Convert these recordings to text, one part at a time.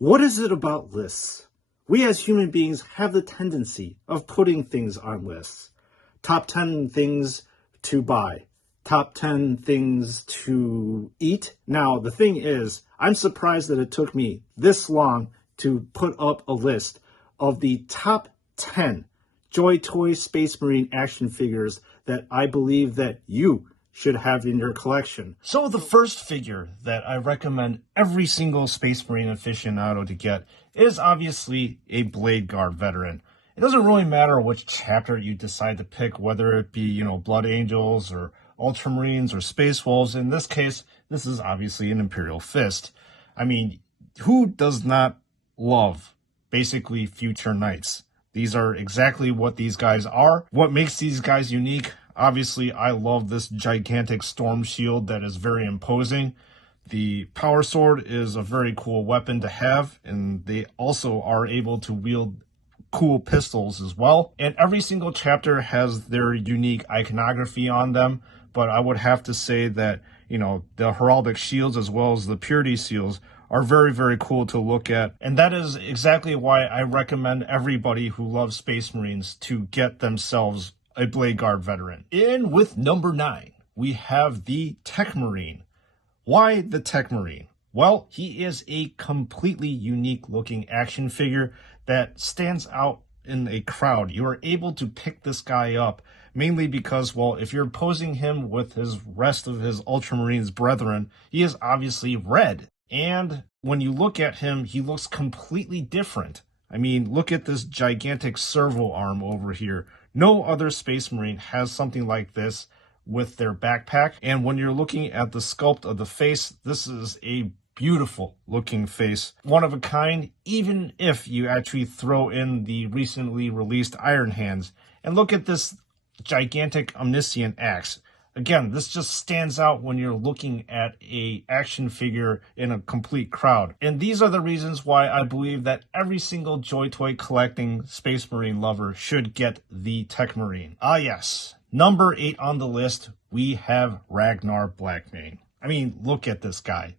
What is it about lists? We as human beings have the tendency of putting things on lists. Top 10 things to buy. Top 10 things to eat. Now, the thing is, I'm surprised that it took me this long to put up a list of the top 10 JoyToy Space Marine action figures that I believe that you should have in your collection. So the first figure that I recommend every single Space Marine aficionado to get is obviously a BLADEGUARD veteran. It doesn't really matter which chapter you decide to pick, whether it be, Blood Angels or Ultramarines or Space Wolves. In this case, this is obviously an Imperial Fist. I mean, who does not love basically future knights? These are exactly what these guys are. What makes these guys unique? Obviously, I love this gigantic storm shield that is very imposing. The power sword is a very cool weapon to have, and they also are able to wield cool pistols as well. And every single chapter has their unique iconography on them, but I would have to say that, the heraldic shields as well as the purity seals are very, very cool to look at. And that is exactly why I recommend everybody who loves Space Marines to get themselves a BLADEGUARD veteran. In with number 9, we have the TECHMARINE. Why the TECHMARINE? Well, he is a completely unique looking action figure that stands out in a crowd. You are able to pick this guy up mainly because, well, if you're posing him with his rest of his Ultramarines brethren, he is obviously red. And when you look at him, he looks completely different. I mean, look at this gigantic servo arm over here. No other Space Marine has something like this with their backpack. And when you're looking at the sculpt of the face, this is a beautiful looking face. One of a kind, even if you actually throw in the recently released Iron Hands. And look at this gigantic omniscient axe. Again, this just stands out when you're looking at a action figure in a complete crowd. And these are the reasons why I believe that every single JoyToy collecting Space Marine lover should get the TECHMARINE. Ah yes, number 8 on the list, we have RAGNAR BLACKMANE. I mean, look at this guy.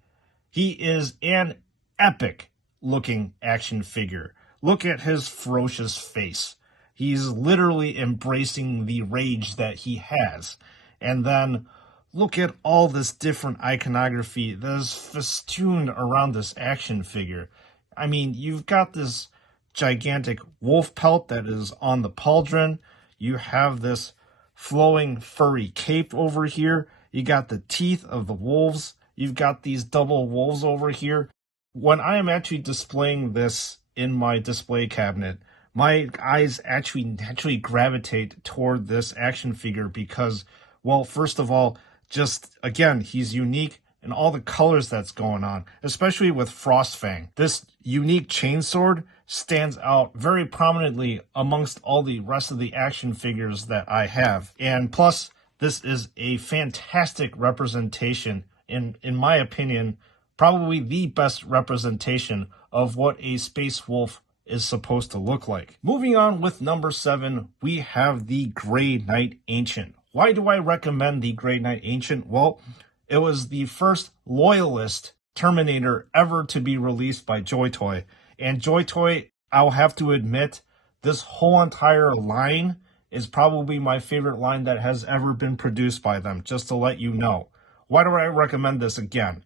He is an epic looking action figure. Look at his ferocious face. He's literally embracing the rage that he has. And then look at all this different iconography that is festooned around this action figure. I mean, you've got this gigantic wolf pelt that is on the pauldron. You have this flowing furry cape over here. You got the teeth of the wolves. You've got these double wolves over here. When I am actually displaying this in my display cabinet, my eyes actually naturally gravitate toward this action figure because, well, first of all, just, again, he's unique in all the colors that's going on, especially with Frostfang. This unique chainsword stands out very prominently amongst all the rest of the action figures that I have. And plus, this is a fantastic representation, in my opinion, probably the best representation of what a Space Wolf is supposed to look like. Moving on with number 7, we have the Grey Knight Ancient. Why do I recommend the Grey Knight Ancient? Well, it was the first Loyalist Terminator ever to be released by JoyToy. And JoyToy, I'll have to admit, this whole entire line is probably my favorite line that has ever been produced by them, just to let you know. Why do I recommend this again?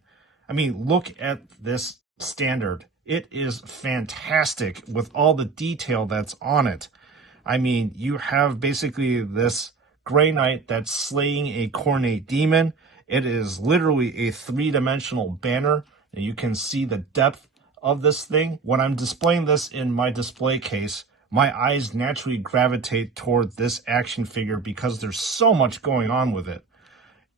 I mean, look at this standard. It is fantastic with all the detail that's on it. I mean, you have basically this Grey Knight that's slaying a Cornate demon. It is literally a 3-dimensional banner, and you can see the depth of this thing. When I'm displaying this in my display case, my eyes naturally gravitate toward this action figure because there's so much going on with it.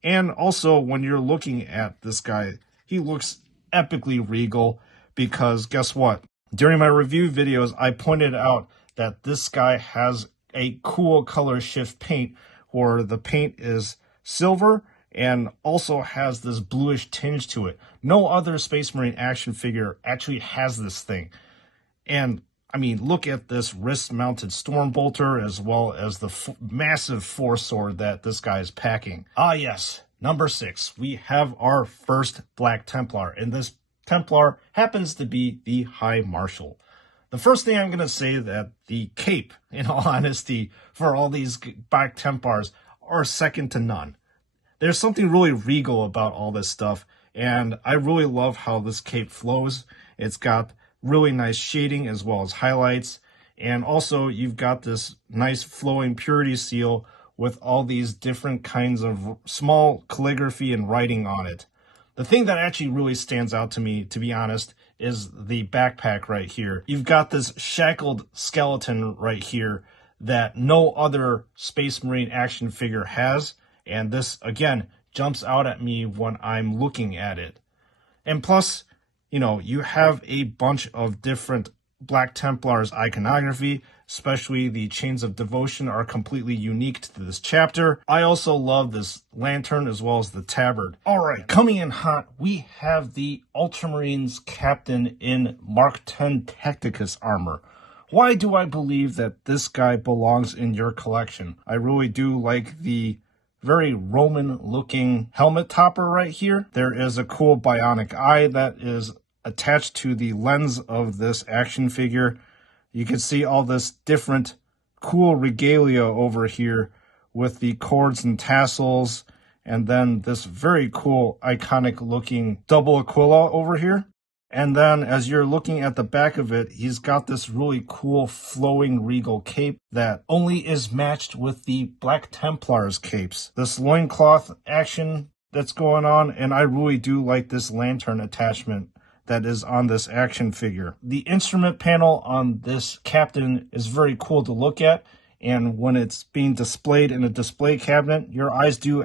And also, when you're looking at this guy, he looks epically regal because guess what? During my review videos, I pointed out that this guy has a cool color shift paint where the paint is silver and also has this bluish tinge to it. No other Space Marine action figure actually has this thing. And I mean, look at this wrist-mounted Stormbolter as well as the massive force sword that this guy is packing. Ah yes, number 6, we have our first Black Templar. And this Templar happens to be the High Marshal. The first thing I'm going to say that the cape, in all honesty, for all these Black Templars are second to none. There's something really regal about all this stuff, and I really love how this cape flows. It's got really nice shading as well as highlights, and also you've got this nice flowing purity seal with all these different kinds of small calligraphy and writing on it. The thing that actually really stands out to me, to be honest, is the backpack right here. You've got this shackled skeleton right here that no other Space Marine action figure has, and this, again, jumps out at me when I'm looking at it. And plus, you know, you have a bunch of different Black Templars iconography, especially the Chains of Devotion are completely unique to this chapter. I also love this lantern as well as the tabard. Alright, coming in hot, we have the Ultramarines captain in Mark 10 Tacticus armor. Why do I believe that this guy belongs in your collection? I really do like the very Roman looking helmet topper right here. There is a cool bionic eye that is attached to the lens of this action figure. You can see all this different cool regalia over here with the cords and tassels, and then this very cool iconic looking double Aquila over here. And then as you're looking at the back of it, he's got this really cool flowing regal cape that only is matched with the Black Templars capes. This loincloth action that's going on, and I really do like this lantern attachment that is on this action figure. The instrument panel on this captain is very cool to look at, and when it's being displayed in a display cabinet, your eyes do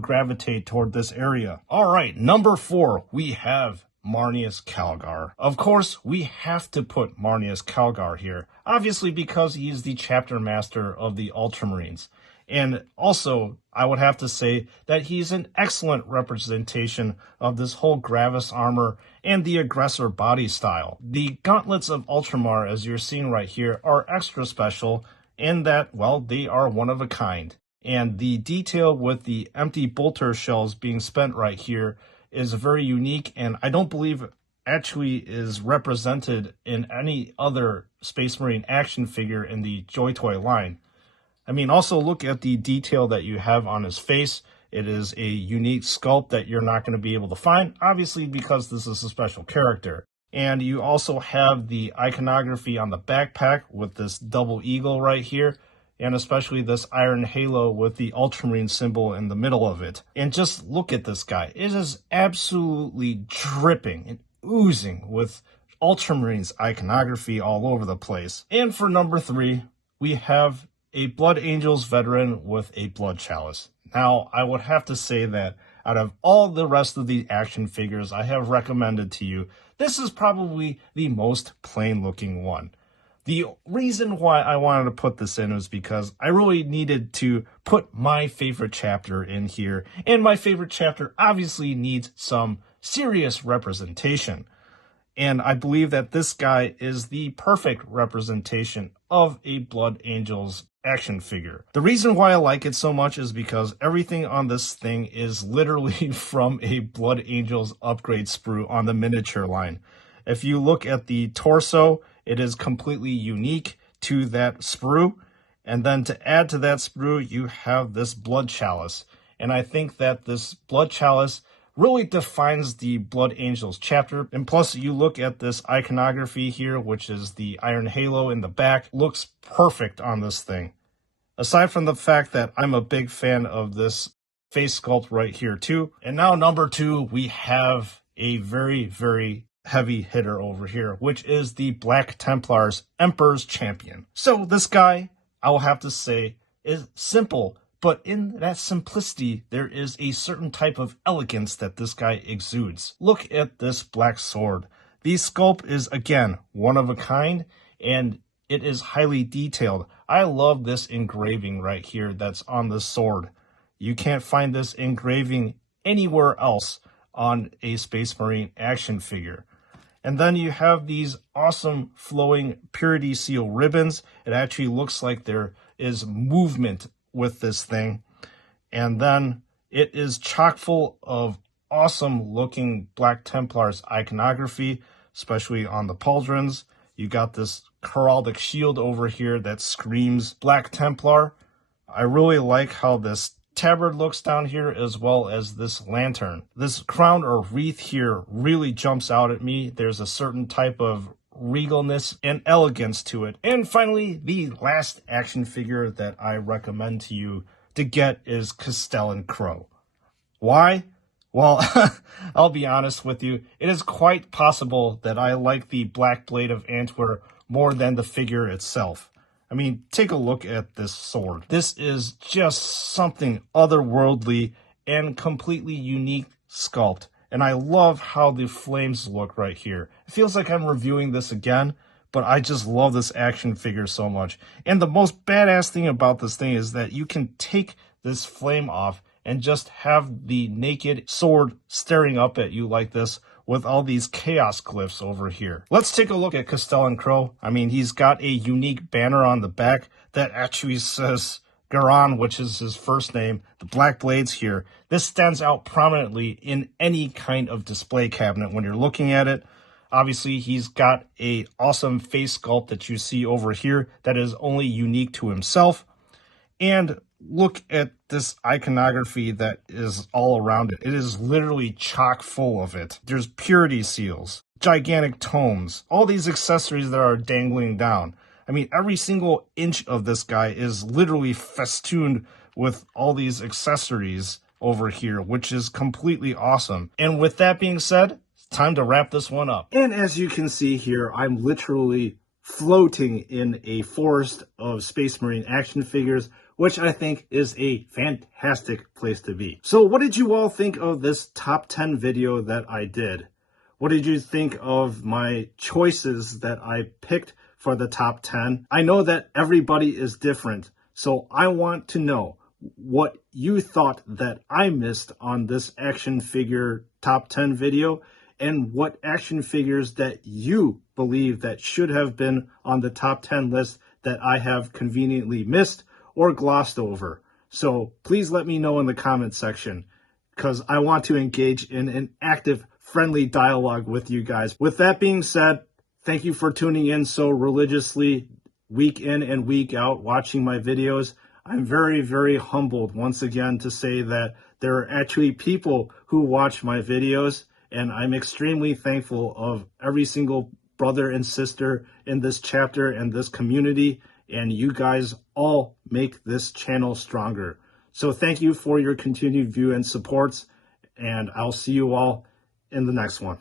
gravitate toward this area. Alright, number 4, we have Marneus Calgar. Of course, we have to put Marneus Calgar here, obviously because he is the chapter master of the Ultramarines. And also, I would have to say that he's an excellent representation of this whole Gravis armor and the aggressor body style. The gauntlets of Ultramar, as you're seeing right here, are extra special in that, well, they are one of a kind. And the detail with the empty bolter shells being spent right here is very unique, and I don't believe actually is represented in any other Space Marine action figure in the JoyToy line. I mean, also look at the detail that you have on his face. It is a unique sculpt that you're not going to be able to find, obviously because this is a special character. And you also have the iconography on the backpack with this double eagle right here, and especially this iron halo with the Ultramarine symbol in the middle of it. And just look at this guy. It is absolutely dripping and oozing with Ultramarines iconography all over the place. And for number 3, we have a Blood Angels veteran with a blood chalice. Now, I would have to say that out of all the rest of the action figures I have recommended to you, this is probably the most plain looking one. The reason why I wanted to put this in was because I really needed to put my favorite chapter in here, and my favorite chapter obviously needs some serious representation. And I believe that this guy is the perfect representation of a Blood Angels action figure. The reason why I like it so much is because everything on this thing is literally from a Blood Angels upgrade sprue on the miniature line. If you look at the torso, it is completely unique to that sprue. And then to add to that sprue, you have this blood chalice. And I think that this blood chalice really defines the Blood Angels chapter. And plus, you look at this iconography here, which is the iron halo in the back, looks perfect on this thing. Aside from the fact that I'm a big fan of this face sculpt right here too. And now number 2, we have a very, very heavy hitter over here, which is the Black Templars Emperor's Champion. So this guy, I will have to say, is simple, but in that simplicity, there is a certain type of elegance that this guy exudes. Look at this black sword. The sculpt is, again, one of a kind, and it is highly detailed. I love this engraving right here that's on the sword. You can't find this engraving anywhere else on a Space Marine action figure. And then you have these awesome flowing purity seal ribbons. It actually looks like there is movement with this thing. And then it is chock full of awesome looking Black Templars iconography, especially on the pauldrons. You got this heraldic shield over here that screams Black Templar. I really like how this tabard looks down here, as well as this lantern. This crown or wreath here really jumps out at me. There's a certain type of regalness and elegance to it. And finally, the last action figure that I recommend to you to get is Castellan Crowe. Why? Well, I'll be honest with you. It is quite possible that I like the Black Blade of Antwerp more than the figure itself. I mean, take a look at this sword. This is just something otherworldly and completely unique sculpt. And I love how the flames look right here. It feels like I'm reviewing this again, but I just love this action figure so much. And the most badass thing about this thing is that you can take this flame off and just have the naked sword staring up at you like this with all these chaos glyphs over here. Let's take a look at Castellan Crowe. I mean, he's got a unique banner on the back that actually says Garan, which is his first name, the black blades here. This stands out prominently in any kind of display cabinet when you're looking at it. Obviously, he's got an awesome face sculpt that you see over here that is only unique to himself. And look at this iconography that is all around it. It is literally chock full of it. There's purity seals, gigantic tomes, all these accessories that are dangling down. I mean, every single inch of this guy is literally festooned with all these accessories over here, which is completely awesome. And with that being said, it's time to wrap this one up. And as you can see here, I'm literally floating in a forest of Space Marine action figures, which I think is a fantastic place to be. So what did you all think of this top 10 video that I did? What did you think of my choices that I picked for the top 10? I know that everybody is different, so I want to know what you thought that I missed on this action figure top 10 video, and what action figures that you believe that should have been on the top 10 list that I have conveniently missed or glossed over. So please let me know in the comment section, because I want to engage in an active, friendly dialogue with you guys. With that being said, thank you for tuning in so religiously week in and week out watching my videos. I'm very, very humbled once again to say that there are actually people who watch my videos, and I'm extremely thankful of every single brother and sister in this chapter and this community, and you guys all make this channel stronger. So thank you for your continued view and supports, and I'll see you all in the next one.